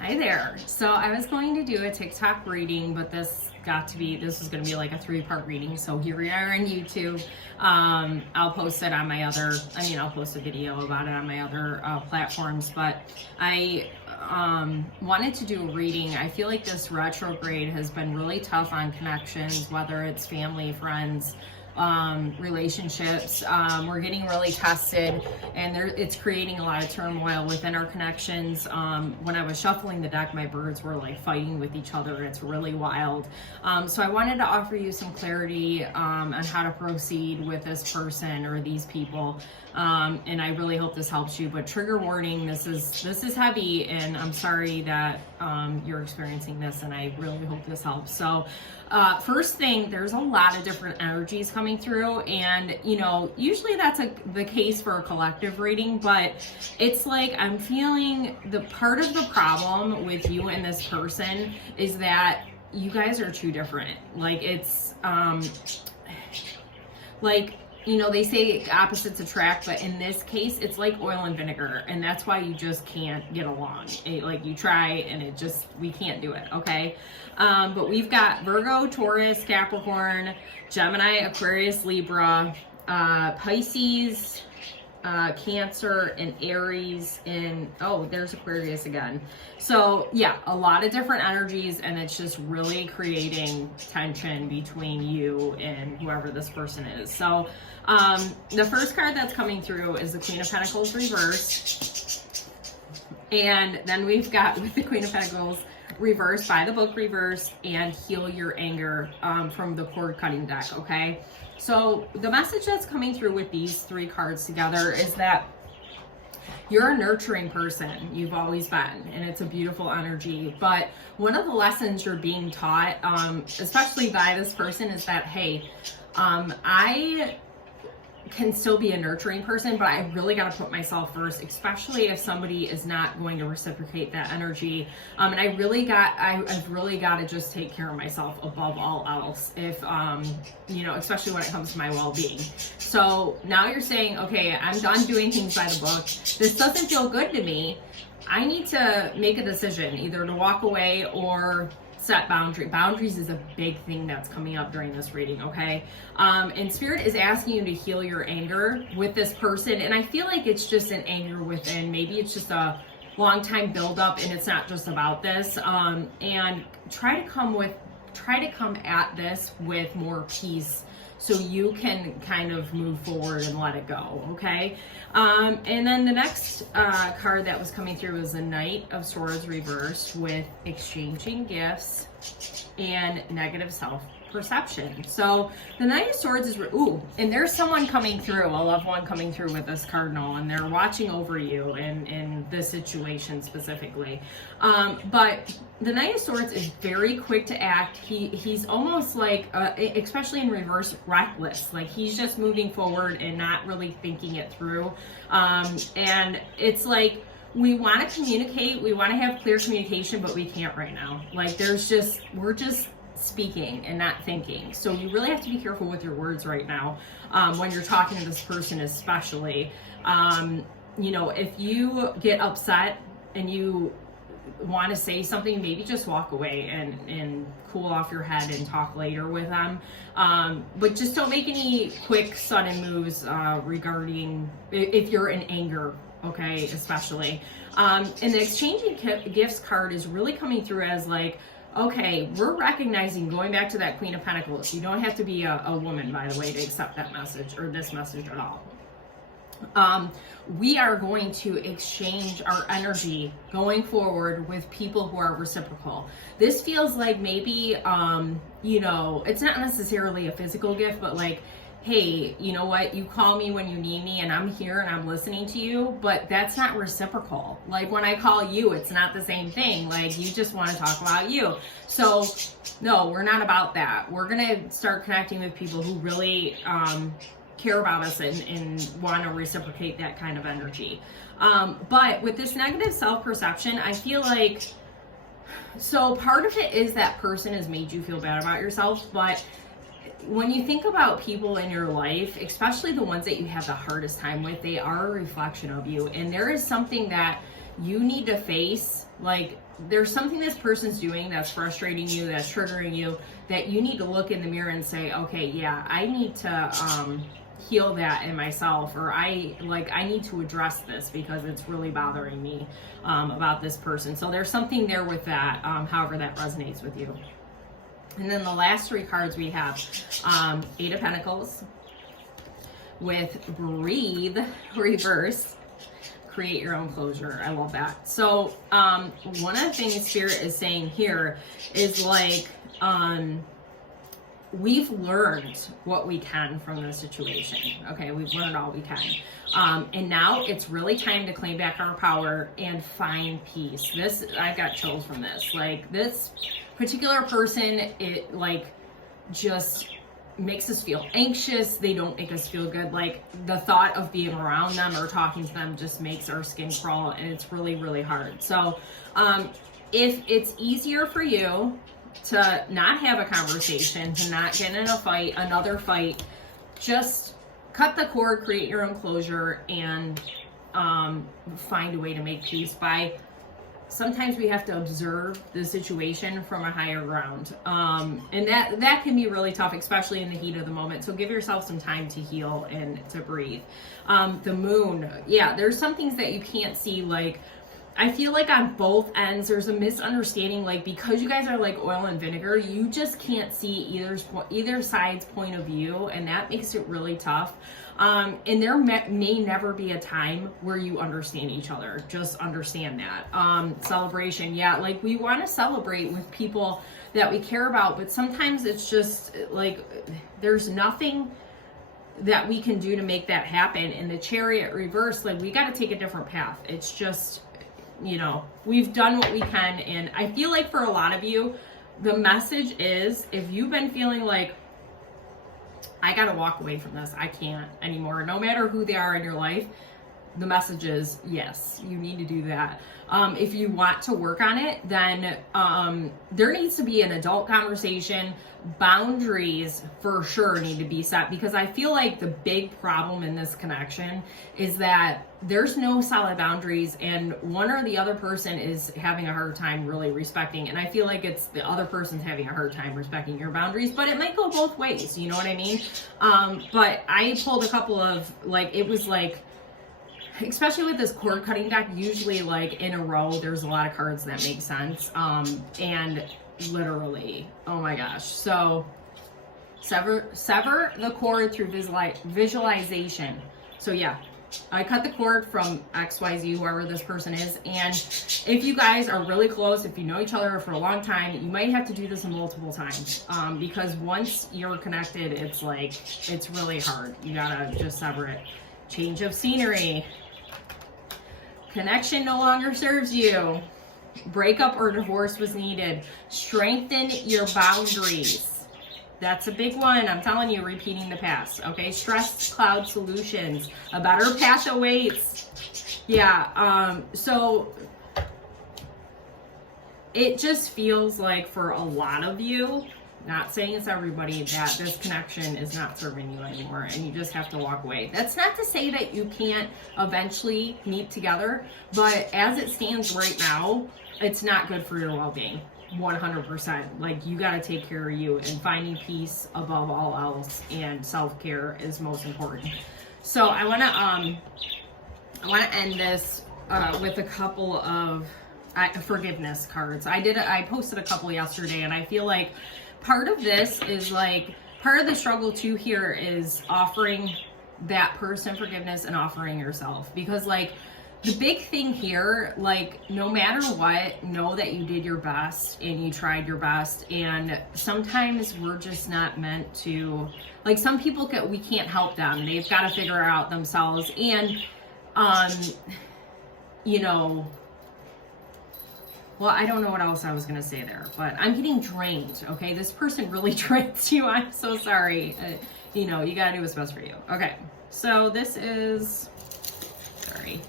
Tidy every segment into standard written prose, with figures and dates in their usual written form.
Hi there. So I was going to do a TikTok reading, but this was going to be like a 3-part reading. So here we are on YouTube. I'll post it on my I'll post a video about it on my other platforms, but I wanted to do a reading. I feel like this retrograde has been really tough on connections, whether it's family, friends, relationships. We're getting really tested, and it's creating a lot of turmoil within our connections. When I was shuffling the deck, my birds were like fighting with each other. It's really wild. So I wanted to offer you some clarity on how to proceed with this person or these people. And I really hope this helps you, but trigger warning, this is heavy, and I'm sorry that you're experiencing this, and I really hope this helps. So first thing, there's a lot of different energies coming through, and usually that's the case for a collective reading, but it's like I'm feeling the part of the problem with you and this person is that you guys are too different. Like it's they say opposites attract, but in this case, it's like oil and vinegar, and that's why you just can't get along. You try, and we can't do it, okay? But we've got Virgo, Taurus, Capricorn, Gemini, Aquarius, Libra, Pisces, Cancer, and Aries, and there's Aquarius again. So yeah, a lot of different energies, and it's just really creating tension between you and whoever this person is. So the first card that's coming through is the Queen of Pentacles reversed, and then we've got with the Queen of Pentacles reversed, by the book reversed, and heal your anger from the cord cutting deck. Okay, so the message that's coming through with these 3 cards together is that you're a nurturing person. You've always been, and it's a beautiful energy. But one of the lessons you're being taught, especially by this person, is that, hey, I can still be a nurturing person, but I really got to put myself first, especially if somebody is not going to reciprocate that energy. And I've really got to just take care of myself above all else, if especially when it comes to my well-being. So now you're saying, okay, I'm done doing things by the book. This doesn't feel good to me. I need to make a decision, either to walk away or set boundaries is a big thing that's coming up during this reading, okay? And Spirit is asking you to heal your anger with this person, and I feel like it's just an anger within. Maybe it's just a long time buildup, and it's not just about this. And try to come at this with more peace, so you can kind of move forward and let it go, okay? And then the next card that was coming through was the Knight of Swords reversed with exchanging gifts and negative self-perception. So the Knight of Swords is, and there's someone coming through, a loved one coming through with this cardinal, and they're watching over you in this situation specifically. But the Knight of Swords is very quick to act. He's almost like, especially in reverse, reckless. Like he's just moving forward and not really thinking it through. And it's like, we want to communicate, we want to have clear communication, but we can't right now. Like we're just speaking and not thinking. So you really have to be careful with your words right now when you're talking to this person, especially. If you get upset and you want to say something, maybe just walk away and cool off your head and talk later with them. But just don't make any quick, sudden moves regarding if you're in anger, okay, especially. And the exchanging gifts card is really coming through as like, okay, we're recognizing, going back to that Queen of Pentacles, you don't have to be a woman, by the way, to accept that message or this message at all. We are going to exchange our energy going forward with people who are reciprocal. This feels like maybe, it's not necessarily a physical gift, but like, hey, you know what, you call me when you need me and I'm here and I'm listening to you, but that's not reciprocal. Like when I call you, it's not the same thing. Like you just want to talk about you. So no, we're not about that. We're going to start connecting with people who really, care about us and want to reciprocate that kind of energy. But with this negative self-perception, I feel like, so part of it is that person has made you feel bad about yourself, but when you think about people in your life, especially the ones that you have the hardest time with, they are a reflection of you. And there is something that you need to face, like, there's something this person's doing that's frustrating you, that's triggering you, that you need to look in the mirror and say, okay, yeah, I need to heal that in myself, or I need to address this because it's really bothering me about this person. So there's something there with that, however that resonates with you. And then the last 3 cards we have, 8 of Pentacles with Breathe reverse. Create your own closure. I love that. So one of the things Spirit is saying here is like, we've learned what we can from the situation. Okay, we've learned all we can. And now it's really time to claim back our power and find peace. This, I've got chills from this. Like, this particular person, it like just makes us feel anxious. They don't make us feel good. Like, the thought of being around them or talking to them just makes our skin crawl, and it's really, really hard. So if it's easier for you to not have a conversation, to not get in a fight, another fight, just cut the cord, create your own closure, and find a way to make peace by, sometimes we have to observe the situation from a higher ground. And that can be really tough, especially in the heat of the moment. So give yourself some time to heal and to breathe. The moon, yeah, there's some things that you can't see. Like, I feel like on both ends, there's a misunderstanding. Like, because you guys are like oil and vinegar, you just can't see either side's point of view. And that makes it really tough. And there may never be a time where you understand each other. Just understand that. Celebration. Yeah, like, we want to celebrate with people that we care about, but sometimes it's just like, there's nothing that we can do to make that happen. And the Chariot reverse, like, we got to take a different path. It's just, you know, we've done what we can. And I feel like for a lot of you, the message is, if you've been feeling like, I gotta walk away from this, I can't anymore, no matter who they are in your life, the message is, yes, you need to do that. If you want to work on it, then there needs to be an adult conversation. Boundaries for sure need to be set, because I feel like the big problem in this connection is that there's no solid boundaries, and one or the other person is having a hard time really respecting. And I feel like it's the other person's having a hard time respecting your boundaries, but it might go both ways. You know what I mean? But I pulled a couple of, like, it was like, especially with this cord cutting deck, usually like in a row, there's a lot of cards that make sense. And literally, oh my gosh. So sever the cord through visualization. So yeah, I cut the cord from XYZ, whoever this person is. And if you guys are really close, if you know each other for a long time, you might have to do this multiple times. Because once you're connected, it's like, it's really hard. You gotta just sever it. Change of scenery. Connection no longer serves you. Breakup or divorce was needed. Strengthen your boundaries. That's a big one. I'm telling you, repeating the past. Okay, stress cloud solutions. A better path awaits. Yeah, so it just feels like for a lot of you, not saying it's everybody, that this connection is not serving you anymore and you just have to walk away. That's not to say that you can't eventually meet together, but as it stands right now, it's not good for your well-being. 100%. Like, you got to take care of you, and finding peace above all else, and self-care is most important. So I want to end this with a couple of forgiveness cards. I posted a couple yesterday, and I feel like part of this is like, part of the struggle too here is offering that person forgiveness and offering yourself. Because like, the big thing here, like, no matter what, know that you did your best and you tried your best. And sometimes we're just not meant to, like, some people we can't help them. They've got to figure it out themselves. And, you know, well, I don't know what else I was going to say there, but I'm getting drained, okay? This person really drains you. I'm so sorry. You know, you got to do what's best for you. Okay, so this is, sorry,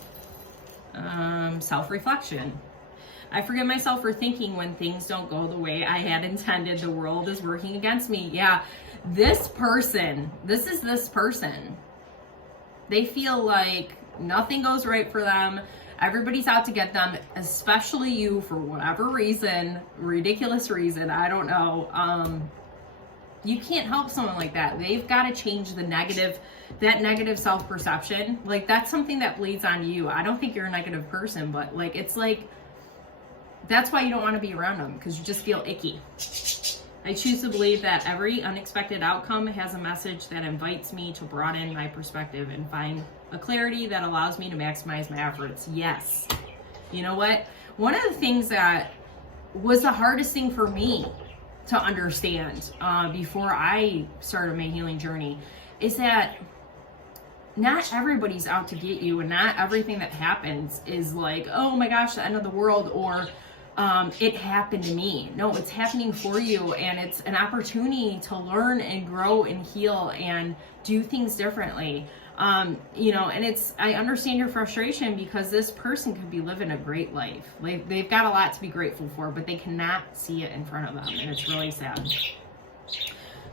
self-reflection. I forgive myself for thinking when things don't go the way I had intended, the world is working against me. Yeah, this person, this person. They feel like nothing goes right for them. Everybody's out to get them, especially you, for whatever reason, ridiculous reason, I don't know. You can't help someone like that. They've got to change that negative self-perception. Like, that's something that bleeds on you. I don't think you're a negative person, but like, it's like, that's why you don't want to be around them, because you just feel icky. I choose to believe that every unexpected outcome has a message that invites me to broaden my perspective and find a clarity that allows me to maximize my efforts. Yes. You know what? One of the things that was the hardest thing for me to understand before I started my healing journey is that not everybody's out to get you, and not everything that happens is like, oh my gosh, the end of the world, or it happened to me. No, it's happening for you, and it's an opportunity to learn and grow and heal and do things differently. You know, and I understand your frustration, because this person could be living a great life. Like, they've got a lot to be grateful for, but they cannot see it in front of them, and it's really sad.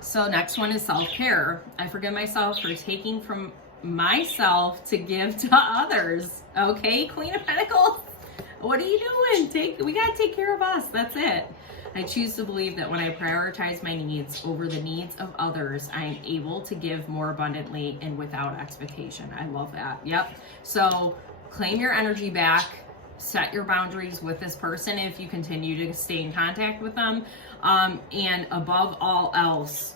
So next one is self-care. I forgive myself for taking from myself to give to others. Okay, Queen of Pentacles, what are you doing? We gotta take care of us. That's it. I choose to believe that when I prioritize my needs over the needs of others, I am able to give more abundantly and without expectation. I love that. Yep. So claim your energy back, set your boundaries with this person if you continue to stay in contact with them. And above all else,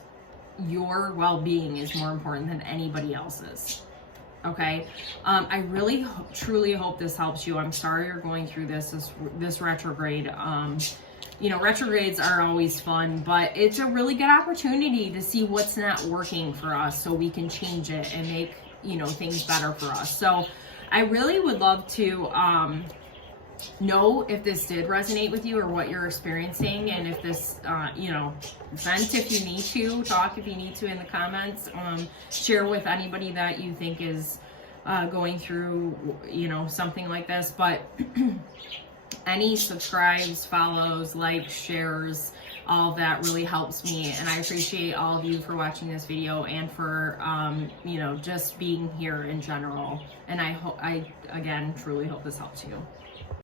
your well-being is more important than anybody else's. Okay. I really truly hope this helps you. I'm sorry you're going through this retrograde. You know, retrogrades are always fun, but it's a really good opportunity to see what's not working for us so we can change it and make, you know, things better for us. So I really would love to know if this did resonate with you or what you're experiencing, and if this, you know, vent if you need to, talk if you need to in the comments, share with anybody that you think is going through, you know, something like this. But any subscribes, follows, likes, shares, all of that really helps me, and I appreciate all of you for watching this video and for you know, just being here in general. And I again truly hope this helps you.